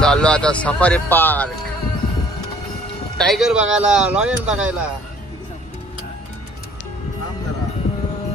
चाललो आता safari park, tiger बघायला, लॉयन बघायला.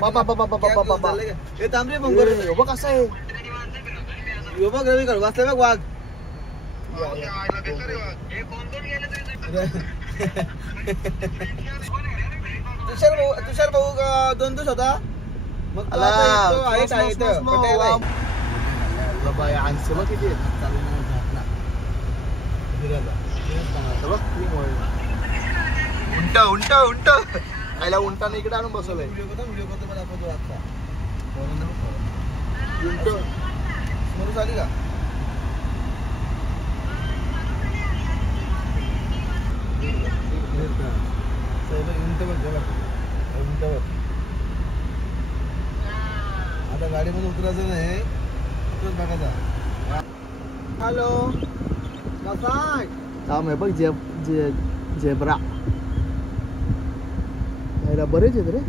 बाबा बाबा बाबा बाबा हे तांबरे पंगोर बघ कसं आहे. यो बघ रवी कर वाचलं बघ वाघ. तुषार भाऊ 2 दिवस होता मग बाबा आणसे बघ किती उंट उंट उंट आयला उंटाने इकडे आणून बसवलंय. व्हिडिओ करतो मला दाखवतो आता. उंट समोर आली का आता गाडीमध्ये उतरायचं नाही, बघायचा. हॅलो कसा काम आहे बघ. झेब्रा बरेच आहेत रे.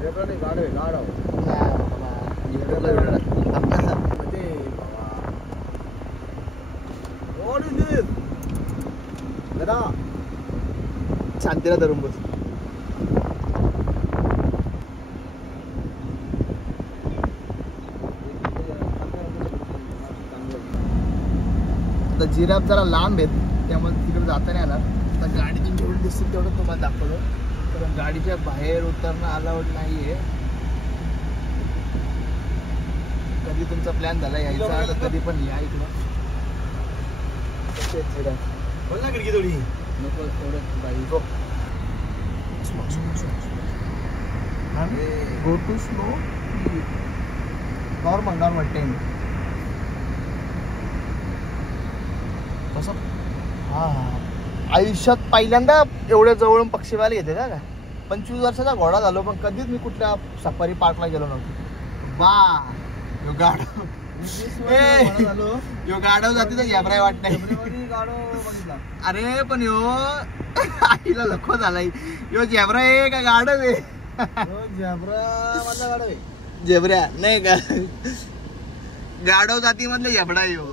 झेब्रा नाही गाढव आहे, गाढव. शांतीला धरून बस. आता जिराफ जरा लांब आहेत त्यामुळे तिकडे जाता नाही येणार. आता गाडीतून जेवढं दिसतील तेवढं तुम्हाला दाखवलं. कारण गाडीच्या बाहेर उतरणं अलाउड नाहीये. कधी तुमचा प्लॅन झाला यायचा तर कधी पण या इकडं. बोल ना खिडकी थोडी नको थोडं बाई. Go to slow normal normal 10. हा आयुष्यात पहिल्यांदा एवढ्या जवळून पक्षी पाहायला घेते का. 25 वर्षाचा घोडा झालो पण कधीच मी कुठल्या सफारी पार्कला गेलो नव्हतो. बा यो गाढव यो गाढव जाती तर झेब्रा वाटत. अरे पण यो आईला लखो झालाय. यो झेब्रा आहे का गाढव आहे. झेब्रा मधला गाढव आहे. झेब्रा नाही का गाढव जाती मधले झेब्रा आहे यो.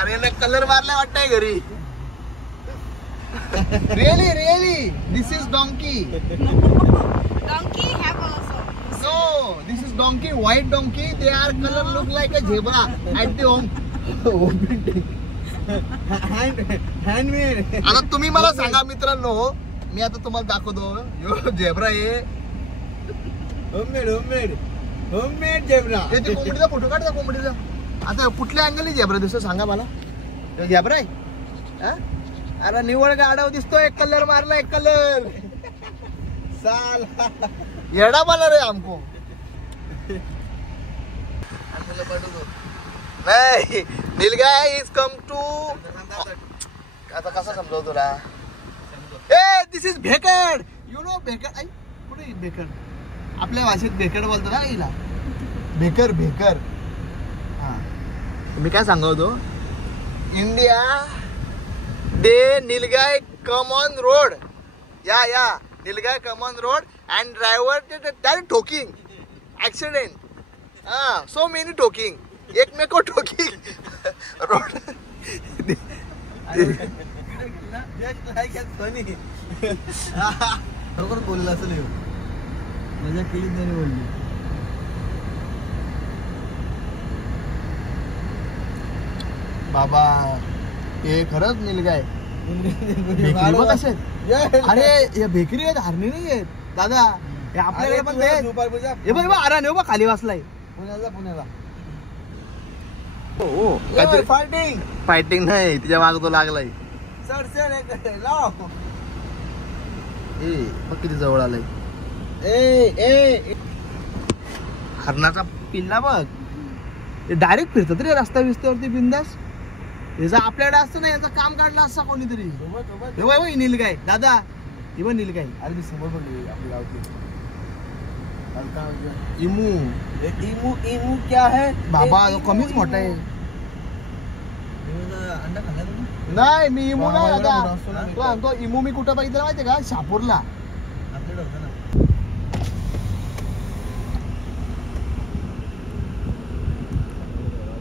अरे ना कलर मारला वाटतंय घरी. Really really this is donkey. Donkey have also. So this is donkey, white donkey. They are color look like a zebra at the home. Handmade. आता तुम्ही मला सांगा मित्रांनो, मी आता तुम्हाला दाखवतो. यो झेब्रा आहे. Homemade zebra. ते कोंबडीचा फोटो काढ. कोंबडीचा आता कुठल्या अँगलने झेब्रा दिसतो सांगा मला. झेब्रा आहे. अरे निवळ गाढव दिसतो. एक कलर मारला, एक कलर. साला येडा मला रे हमको. नाही नीलगाय इज कम टू. आता कसं समजाव तुला. ए दिस इज भेकड. यू नो भेकड. आई कुठे भेकड. आपल्या भाषेत भेकड बोलतो ना हिला. भेकर भेकर. हा मी काय सांगतो. India they nilgai come on road. या nilgai come on road and driver that talking accident. So many talking. एक में को talking road. बरोबर बोलला असं नाही. मजा केली नाही बोलली. बाबा हे खरंच नीलगाय. कसे अरे या भेकरी आहेत, हरणी नाही आहेत दादा. हे आपल्याकडे पण हे बघ आरा नाही बा खाली वाचलाय. पुण्याला फायटिंग फायटिंग नाही तिच्या माग तो लागलाय. बघ किती जवळ आलाय. हरणाचा पिल्ला बघ. डायरेक्ट फिरतात रे रस्ता विस्त्यावरती बिंदास. याचा आपल्याकडे असतं ना याचं काम काढलं असता कोणीतरी. नीलगाय दादा ही पण नीलगाय. अरे मी समोर बघली आपली गावची. इमू इमू इमू क्या है बाबा. कमीच मोठा आहे. अंडा खाल्ला नाही मी इमू नाही दादा. तो इमू मी कुठं बघितलं माहितीये का. शहापूरला आपल्याकडे होता ना.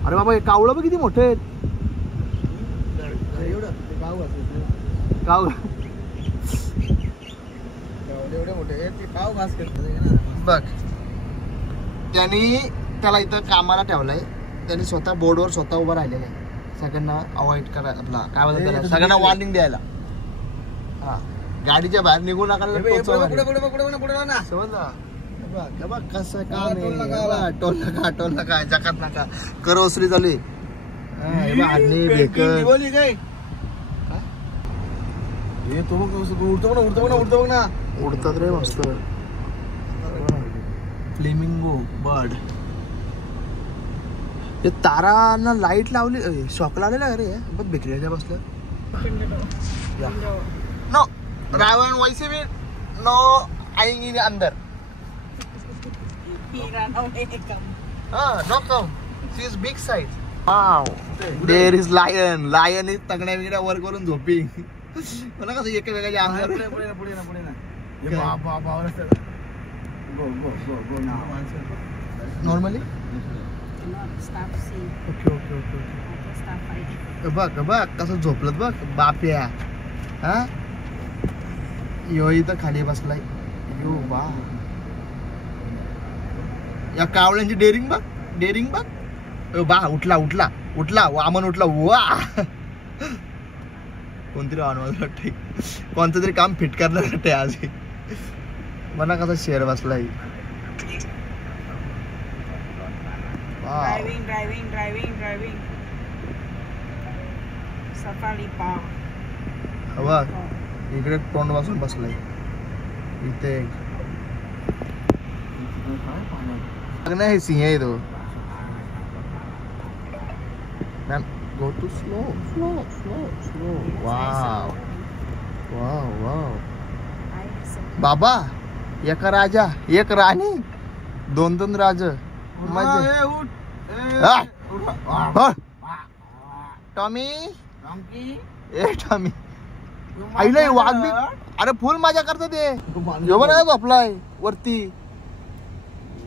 अरे बाबा हे कावळं बघ किती मोठे आहेत. काव एवढे मोठे ते काव घास करतात बघ. त्यांनी त्याला इथं कामाला ठेवलंय. त्यांनी स्वतः बोर्डवर स्वतः उभं राहिलेलं आहे. सगळ्यांना अवॉइड करायला आपला काय म्हणतात त्याला, सगळ्यांना वॉर्निंग द्यायला. हा गाडीच्या बाहेर निघू नका. समजला कसं काम टोल नका टोल नका जकात नका कर ओसरी चालू उडतात रे मस्त. Flamingo bird. ते तारांना लाईट लावली शॉक लावलेला का रे बघ बेकरीच्या बसलं. नो रावण वैसे भी नो आएंगे अंदर. No come. She is big size. Wow. There is lion. Lion is तगड्या बिगड्या वर करून झोपिंग. मला कसं एका वेगळ्या अंगावर पुढे ना नॉर्मली ओके बघ कसं झोपलत बघ बाप्या. हा यो इथं खाली बसलाय. यो बा या कावळ्यांची डेअरिंग बघ बा. उठला वामन उठला. वा कोणतरी ऑनवर वाटते कोणतं तरी काम फिट करणार वाटते आज. मला कसा शेअर बसलाय. Driving safari park. बघ इकडे तोंड वाजून बसलाय. इथे नाही सिंह आहे तो. Ma'am go to slow. Wow बाबा एका राजा एक राणी 2 राज. टॉमी ए टॉमी आईला वाघ बी. अरे फुल मजा करतो ते. झोपलाय वरती.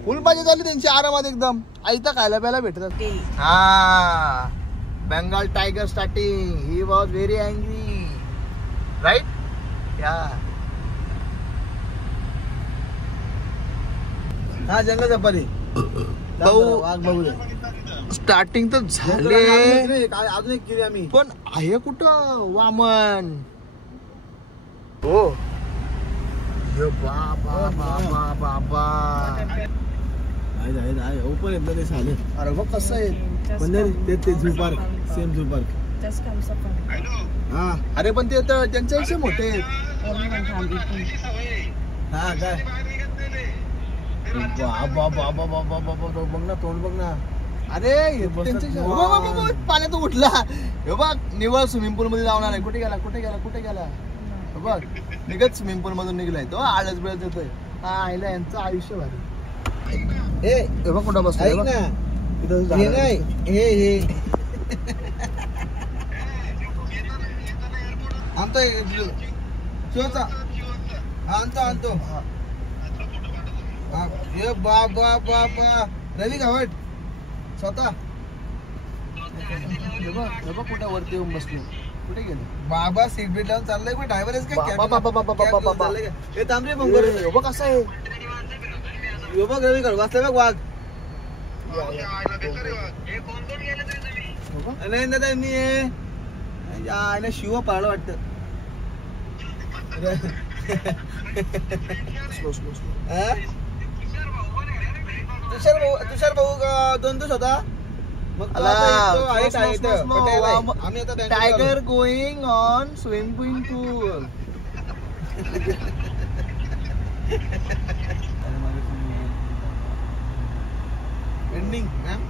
फुल मजा झाली त्यांची आरामात एकदम. आईता खायला प्यायला भेटतात. हा Bengal tiger starting. He was very angry right. या हा जंगल सफारी भाऊ स्टार्टिंग तर झाले अजून एक केली आम्ही. पण आहे कुठं वामन. हो बाबा ओपन येत ते झाले. अरे बघ कसं आहे. ते zoo park same zoo park. हा अरे पण ते तर त्यांच्यापेक्षा मोठे आहेत. हा काय बघ ना तोंड बघ ना. अरे पाण्यात उठला. हे बघ निवळ स्विमिंग पूल मध्ये जाऊन आलाय. कुठे गेला बघ निघत स्विमिंग पूल मधून निघलाय तो. आळस बिळस येतोय. हा आईला यांचं आयुष्य भारी. हे बघ कुठं बसलाय बघ. आणतो बाबा रवी गावट स्वतः कुठे वरती येऊन बसलो. कुठे गेले बाबा. सीट बेल्ट लावून चाललंय. ड्रायव्हर आहेस काय. बघ कसं आहे. बघ रवी गावट वाचलं बघ वाघ. नाही शिव पाळलं वाटत. तुषार भाऊ 2 दिवस होता. मग आम्ही आता tiger going on swimming pool. Ending ma'am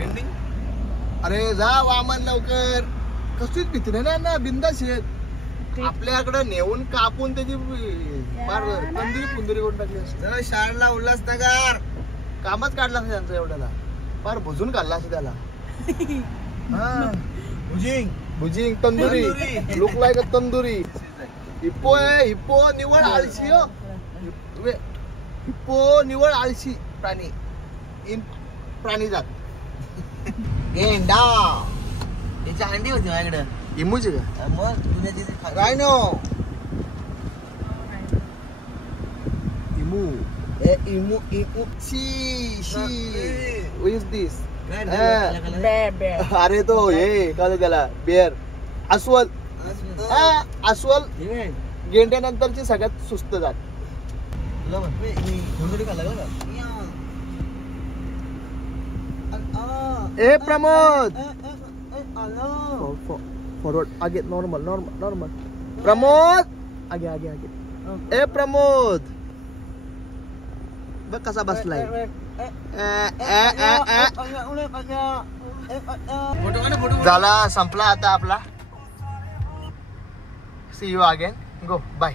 ending. अरे जा वामन लवकर. कसलीच भीती नाही ना. बिंदास येत. आपल्याकडे नेऊन कापून त्याची तंदुरी पुंदुरी करून टाकली असते. शाळेला उल्हासनगर कामच काढला असं त्यांचं एवढ्याला. फार भुजून काढला असं त्याला. Bhujing tandoori look like a tandoori. Hippo आहे. हिप्पो निवळ आळशी. हिप्पो निवळ आळशी प्राणी इन प्राणी जात. गेंडा त्याची अंडी होती माझ्याकडे इमूच आहे का? मग तुझ्या तिथे rhino emu emu emu she Who is this? काय Bear, bear. अरे तो हे काय त्याला बेअर अस्वल अस्वल गेंड्यानंतरची सगळ्यात सुस्त जात. तुला म्हणतोय मी धुंदडी खाल्ला का ए प्रमोद फॉरवर्ड आगे नॉर्मल नॉर्मल नॉर्मल प्रमोद आगे आगे आगे ए प्रमोद बघ कसा बसलाय. झाला संपला आता आपला. See you again go bye.